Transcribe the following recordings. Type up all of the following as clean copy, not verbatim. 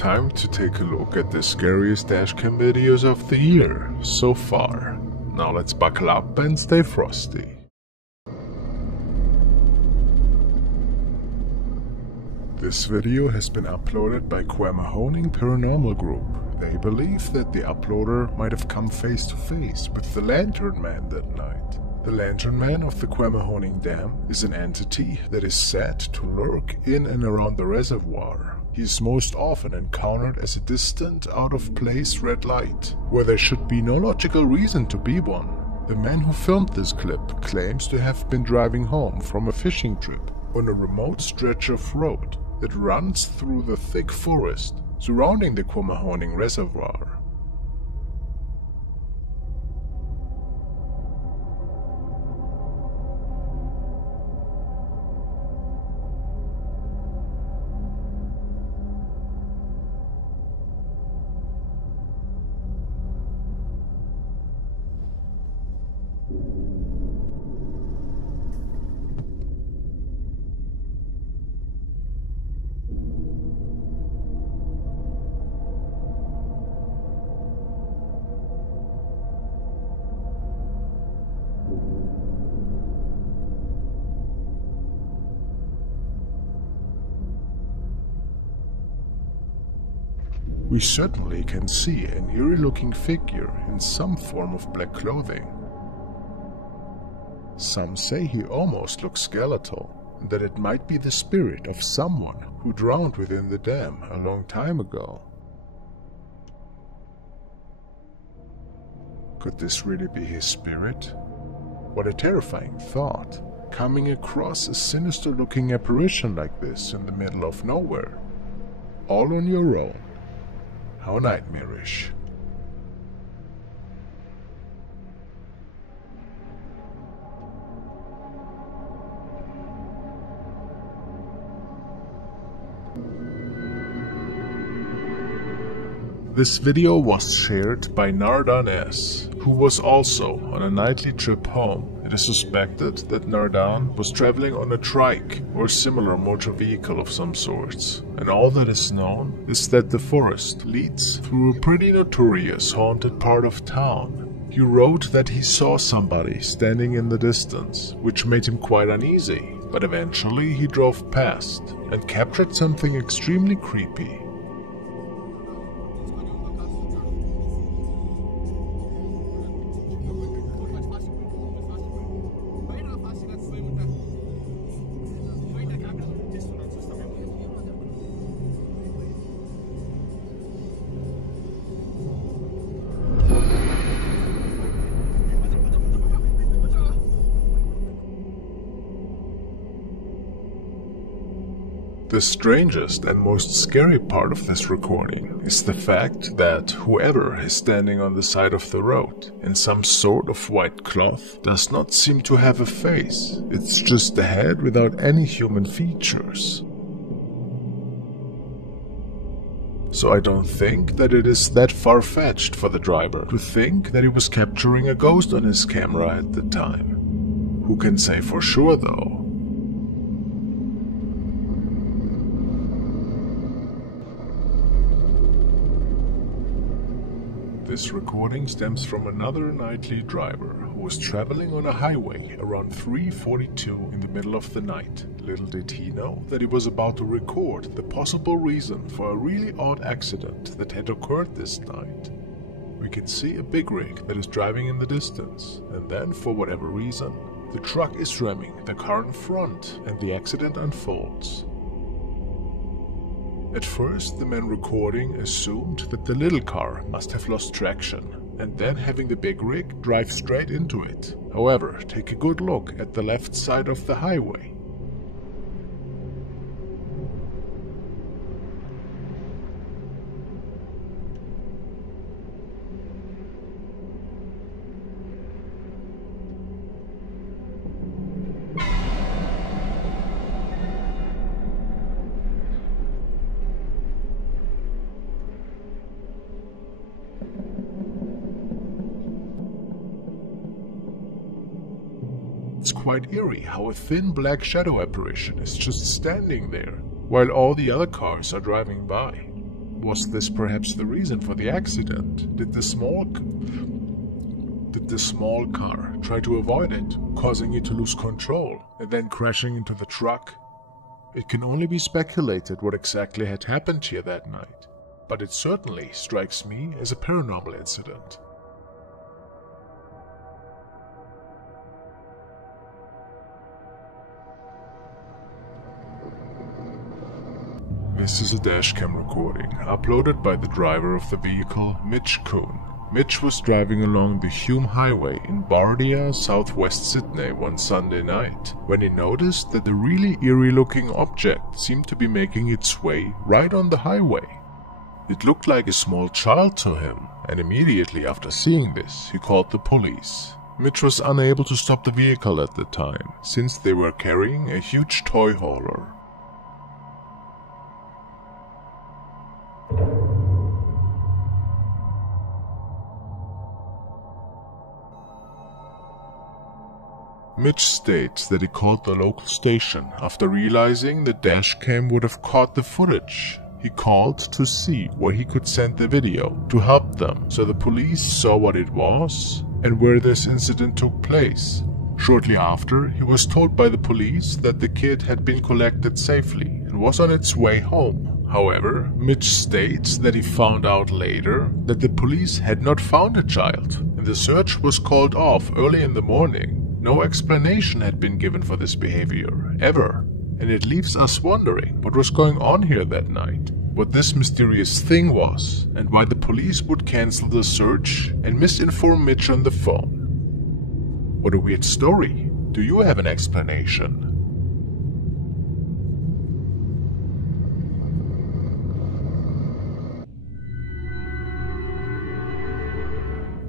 Time to take a look at the scariest dashcam videos of the year so far. Now let's buckle up and stay frosty. This video has been uploaded by Quemahoning Paranormal Group. They believe that the uploader might have come face to face with the Lantern Man that night. The Lantern Man of the Quemahoning Dam is an entity that is said to lurk in and around the reservoir. He is most often encountered as a distant, out-of-place red light, where there should be no logical reason to be one. The man who filmed this clip claims to have been driving home from a fishing trip on a remote stretch of road that runs through the thick forest surrounding the Quemahoning Reservoir. We certainly can see an eerie-looking figure in some form of black clothing. Some say he almost looks skeletal, and that it might be the spirit of someone who drowned within the dam a long time ago. Could this really be his spirit? What a terrifying thought, coming across a sinister-looking apparition like this in the middle of nowhere, all on your own. How nightmarish. This video was shared by Nardan S, who was also on a nightly trip home. It is suspected that Nardan was traveling on a trike or similar motor vehicle of some sorts, and all that is known is that the forest leads through a pretty notorious haunted part of town. He wrote that he saw somebody standing in the distance, which made him quite uneasy, but eventually he drove past and captured something extremely creepy. The strangest and most scary part of this recording is the fact that whoever is standing on the side of the road in some sort of white cloth does not seem to have a face. It's just a head without any human features. So I don't think that it is that far-fetched for the driver to think that he was capturing a ghost on his camera at the time. Who can say for sure though? This recording stems from another nightly driver who was traveling on a highway around 3:42 in the middle of the night. Little did he know that he was about to record the possible reason for a really odd accident that had occurred this night. We can see a big rig that is driving in the distance, and then for whatever reason, the truck is ramming the car in front and the accident unfolds. At first, the man recording assumed that the little car must have lost traction, and then having the big rig drive straight into it. However, take a good look at the left side of the highway. It's quite eerie how a thin black shadow apparition is just standing there, while all the other cars are driving by. Was this perhaps the reason for the accident? Did the small car try to avoid it, causing it to lose control and then crashing into the truck? It can only be speculated what exactly had happened here that night, but it certainly strikes me as a paranormal incident. This is a dashcam recording, uploaded by the driver of the vehicle, Mitch Kuhn. Mitch was driving along the Hume Highway in Bardia, southwest Sydney one Sunday night, when he noticed that a really eerie-looking object seemed to be making its way right on the highway. It looked like a small child to him, and immediately after seeing this, he called the police. Mitch was unable to stop the vehicle at the time, since they were carrying a huge toy hauler. Mitch states that he called the local station after realizing the dashcam would have caught the footage. He called to see where he could send the video to help them, so the police saw what it was and where this incident took place. Shortly after, he was told by the police that the kid had been collected safely and was on its way home. However, Mitch states that he found out later that the police had not found a child, and the search was called off early in the morning. No explanation had been given for this behavior, ever, and it leaves us wondering what was going on here that night, what this mysterious thing was, and why the police would cancel the search and misinform Mitch on the phone. What a weird story. Do you have an explanation?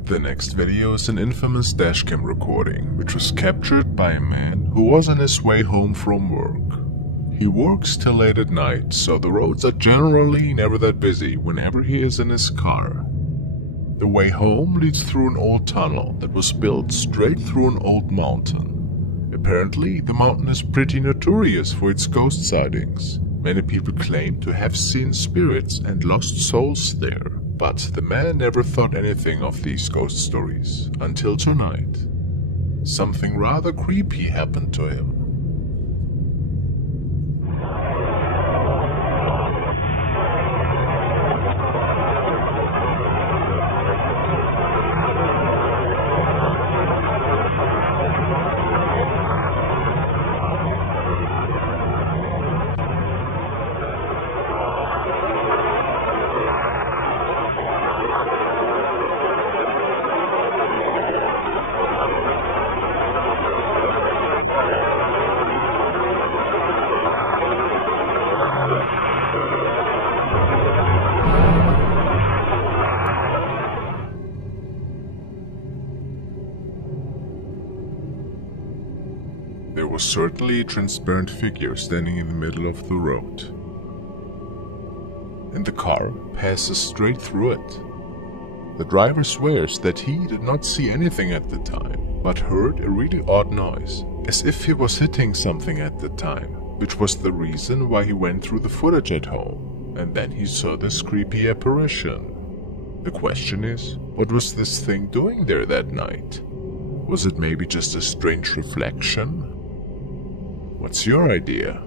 The next video is an infamous dashcam recording, which was captured by a man who was on his way home from work. He works till late at night, so the roads are generally never that busy whenever he is in his car. The way home leads through an old tunnel that was built straight through an old mountain. Apparently, the mountain is pretty notorious for its ghost sightings. Many people claim to have seen spirits and lost souls there. But the man never thought anything of these ghost stories until tonight. Something rather creepy happened to him. There was certainly a transparent figure standing in the middle of the road, and the car passes straight through it. The driver swears that he did not see anything at the time, but heard a really odd noise, as if he was hitting something at the time, which was the reason why he went through the footage at home, and then he saw this creepy apparition. The question is, what was this thing doing there that night? Was it maybe just a strange reflection? What's your idea?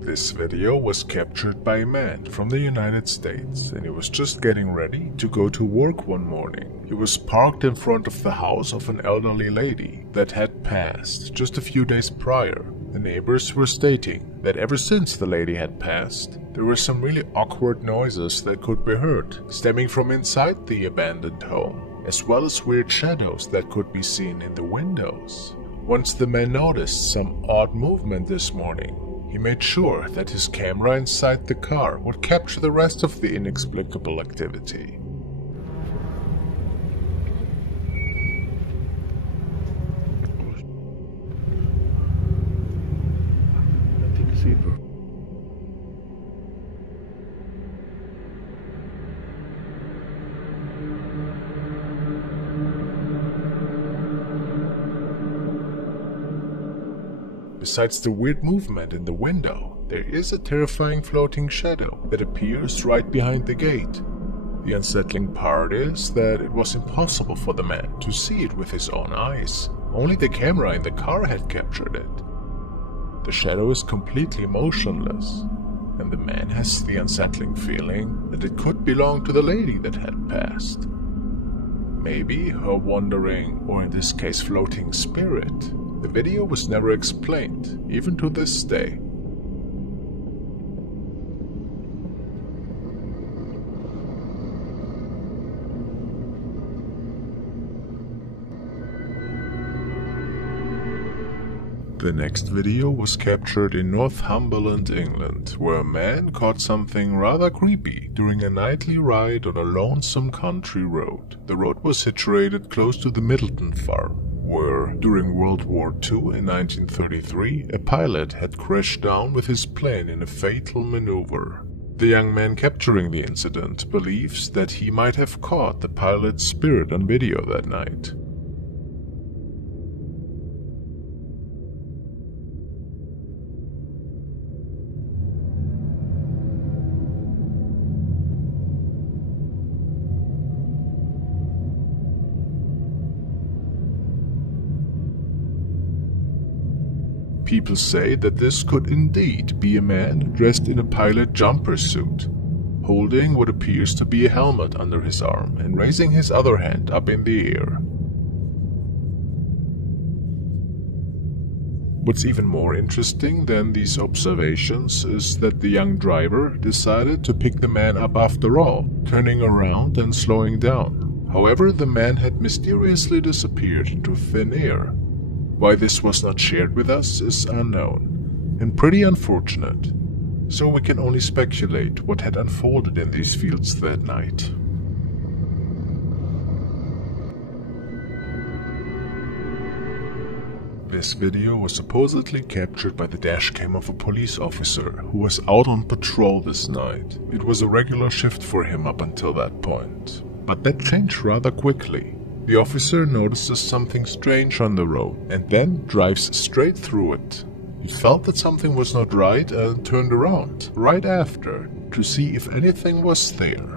This video was captured by a man from the United States, and he was just getting ready to go to work one morning. He was parked in front of the house of an elderly lady that had passed just a few days prior. The neighbors were stating that ever since the lady had passed, there were some really awkward noises that could be heard, stemming from inside the abandoned home, as well as weird shadows that could be seen in the windows. Once the man noticed some odd movement this morning, he made sure that his camera inside the car would capture the rest of the inexplicable activity. besides the weird movement in the window, there is a terrifying floating shadow that appears right behind the gate. The unsettling part is that it was impossible for the man to see it with his own eyes. Only the camera in the car had captured it. The shadow is completely motionless, and the man has the unsettling feeling that it could belong to the lady that had passed. Maybe her wandering, or in this case floating spirit. The video was never explained, even to this day. The next video was captured in Northumberland, England, where a man caught something rather creepy during a nightly ride on a lonesome country road. The road was situated close to the Middleton farm, where, during World War II in 1933, a pilot had crashed down with his plane in a fatal maneuver. The young man capturing the incident believes that he might have caught the pilot's spirit on video that night. People say that this could indeed be a man dressed in a pilot jumper suit, holding what appears to be a helmet under his arm and raising his other hand up in the air. What's even more interesting than these observations is that the young driver decided to pick the man up after all, turning around and slowing down. However, the man had mysteriously disappeared into thin air. Why this was not shared with us is unknown, and pretty unfortunate, so we can only speculate what had unfolded in these fields that night. This video was supposedly captured by the dashcam of a police officer who was out on patrol this night. It was a regular shift for him up until that point, but that changed rather quickly. The officer notices something strange on the road and then drives straight through it. He felt that something was not right and turned around right after to see if anything was there.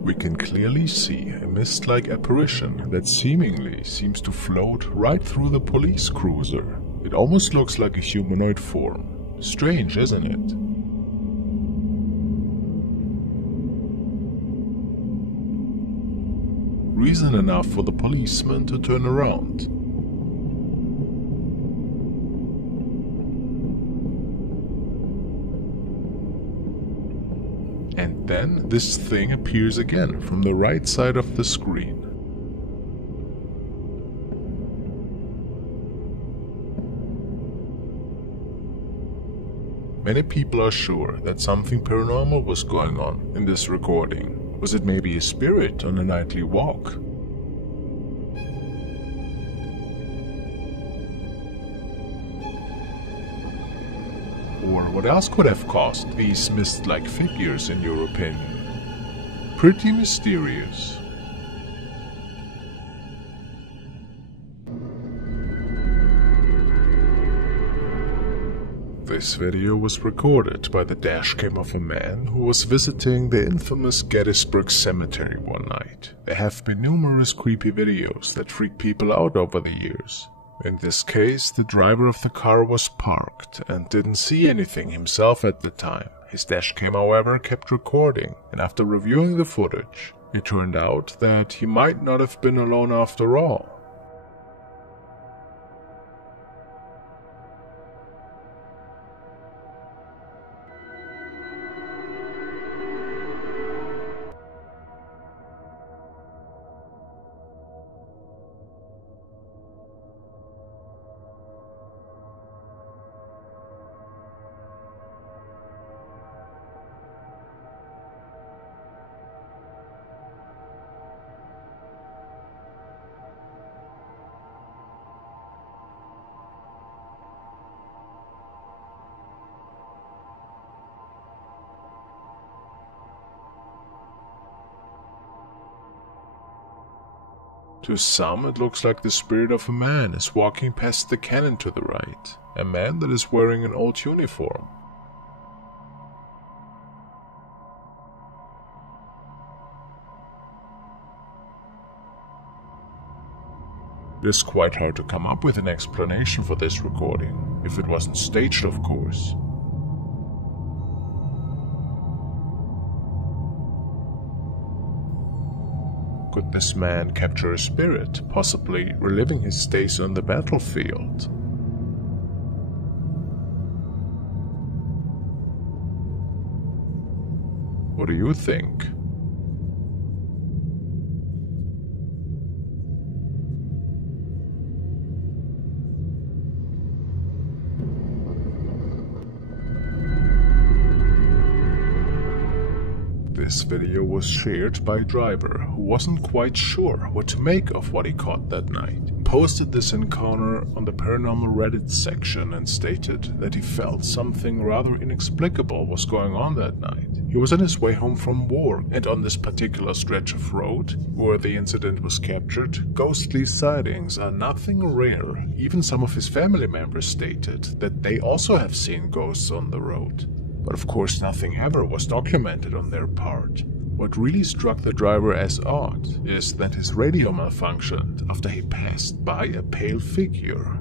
We can clearly see a mist-like apparition that seemingly seems to float right through the police cruiser. It almost looks like a humanoid form. Strange, isn't it? Reason enough for the policeman to turn around. And then this thing appears again from the right side of the screen. Many people are sure that something paranormal was going on in this recording. Was it maybe a spirit on a nightly walk? Or what else could have caused these mist-like figures in your opinion? Pretty mysterious. This video was recorded by the dashcam of a man who was visiting the infamous Gettysburg Cemetery one night. There have been numerous creepy videos that freak people out over the years. In this case, the driver of the car was parked and didn't see anything himself at the time. His dashcam, however, kept recording, and after reviewing the footage, it turned out that he might not have been alone after all. To some, it looks like the spirit of a man is walking past the cannon to the right, a man that is wearing an old uniform. It is quite hard to come up with an explanation for this recording, if it wasn't staged, of course. Could this man capture a spirit, possibly reliving his days on the battlefield? What do you think? This video was shared by a driver who wasn't quite sure what to make of what he caught that night. He posted this encounter on the paranormal Reddit section and stated that he felt something rather inexplicable was going on that night. He was on his way home from work, and on this particular stretch of road where the incident was captured, ghostly sightings are nothing rare. Even some of his family members stated that they also have seen ghosts on the road. But of course nothing ever was documented on their part. What really struck the driver as odd is that his radio malfunctioned after he passed by a pale figure.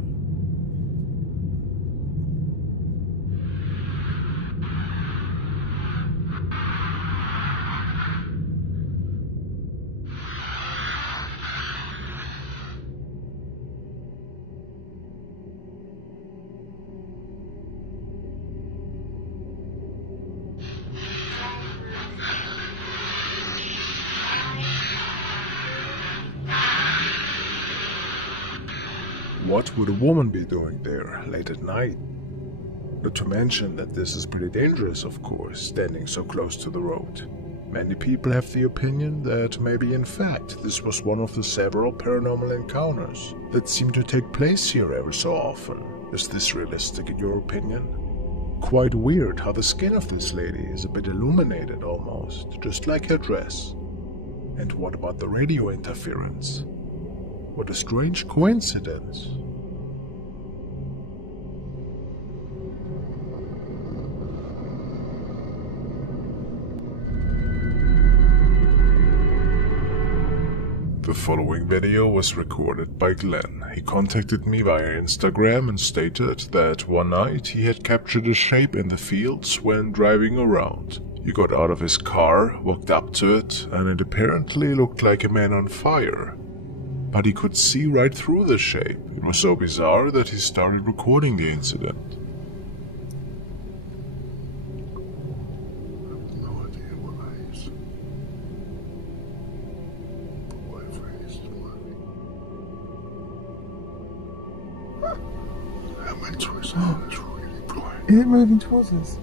What would a woman be doing there late at night? Not to mention that this is pretty dangerous, of course, standing so close to the road. Many people have the opinion that maybe in fact this was one of the several paranormal encounters that seem to take place here every so often. Is this realistic in your opinion? Quite weird how the skin of this lady is a bit illuminated almost, just like her dress. And what about the radio interference? What a strange coincidence. The following video was recorded by Glenn. He contacted me via Instagram and stated that one night he had captured a shape in the fields when driving around. He got out of his car, walked up to it, and it apparently looked like a man on fire. But he could see right through the shape. It was so bizarre that he started recording the incident. I have no idea what I is. But whatever it is, how many toys are it's really bright. Is it moving towards us?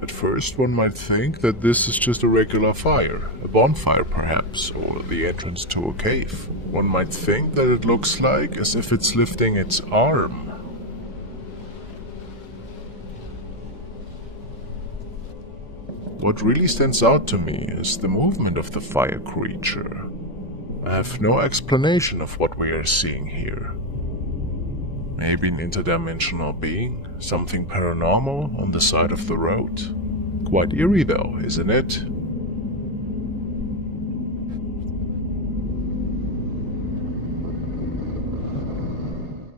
At first one might think that this is just a regular fire, a bonfire perhaps, or the entrance to a cave. One might think that it looks like as if it's lifting its arm. What really stands out to me is the movement of the fire creature. I have no explanation of what we are seeing here. Maybe an interdimensional being, something paranormal on the side of the road. Quite eerie though, isn't it?